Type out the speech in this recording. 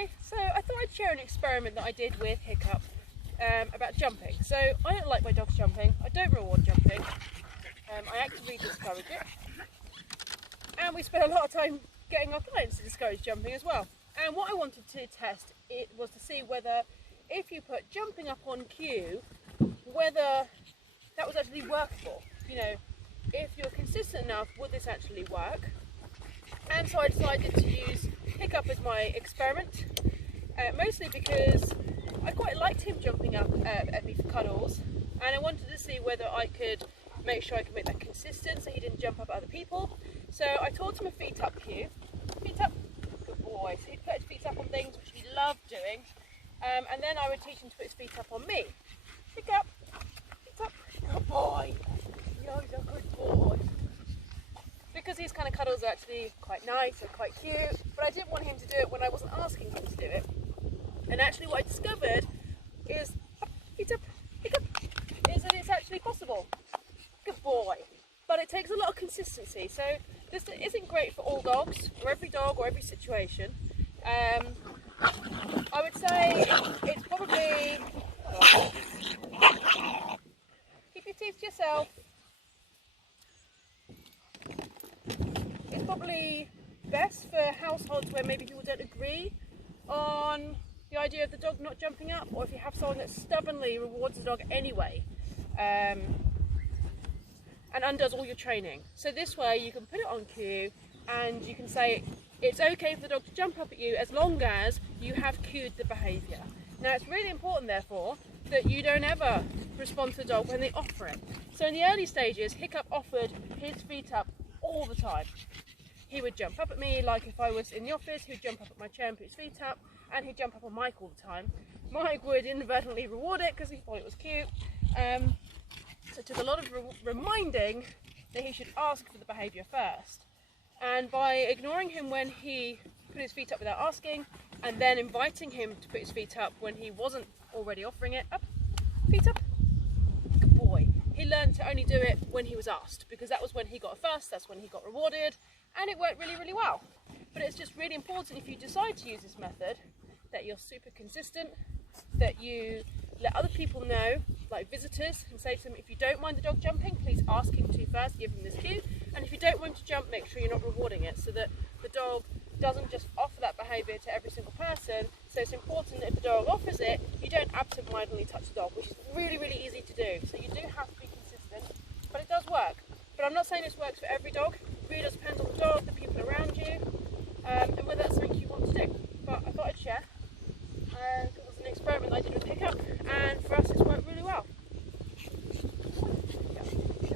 Hi, so I thought I'd share an experiment that I did with Hiccup about jumping. So I don't like my dogs jumping, I don't reward jumping, I actively discourage it, and we spend a lot of time getting our clients to discourage jumping as well. And what I wanted to test was to see whether if you put jumping up on cue, whether that was actually workable. You know, if you're consistent enough, would this actually work? And so I decided to use Hiccup as my experiment, mostly because I quite liked him jumping up at me for cuddles, and I wanted to see whether I could make sure I could make that consistent so he didn't jump up at other people. So I taught him a feet up cue. Feet up, good boy. So he'd put his feet up on things which he loved doing, and then I would teach him to put his feet up on me. Hiccup, feet up, good boy. You're a good boy. Because these kind of cuddles are actually quite nice and quite cute, but I didn't want him to do it when I wasn't asking him to do it. And actually what I discovered is, feet up, hiccup, is that it's actually possible. Good boy. But it takes a lot of consistency, so this isn't great for all dogs, or every dog, or every situation. I would say it's probably, keep your teeth to yourself. It's probably best for households where maybe people don't agree on the idea of the dog not jumping up, or if you have someone that stubbornly rewards the dog anyway and undoes all your training. So this way you can put it on cue and you can say it's okay for the dog to jump up at you as long as you have cued the behaviour. Now it's really important therefore that you don't ever respond to the dog when they offer it. So in the early stages, Hiccup offered his feet up all the time. He would jump up at me, like if I was in the office, he would jump up at my chair and put his feet up, and he'd jump up on Mike all the time. Mike would inadvertently reward it because he thought it was cute. So it took a lot of reminding that he should ask for the behaviour first. And by ignoring him when he put his feet up without asking, and then inviting him to put his feet up when he wasn't already offering it, up, feet up, good boy. He learned to only do it when he was asked, because that was when he got a fuss, that's when he got rewarded, and it worked really, really well. But it's just really important, if you decide to use this method, that you're super consistent, that you let other people know, like visitors, and say to them, if you don't mind the dog jumping, please ask him to first, give him this cue, and if you don't want him to jump, make sure you're not rewarding it, so that the dog doesn't just offer that behaviour to every single person. So it's important that if the dog offers it, you don't absent-mindedly touch the dog, which is really, really easy to do. So you do have to be consistent, but it does work. But I'm not saying this works for every dog. It really does depend on the dog, the people around you, and whether that's something you want to do. But I thought I'd share. It was an experiment I did with Hiccup, and for us it's worked really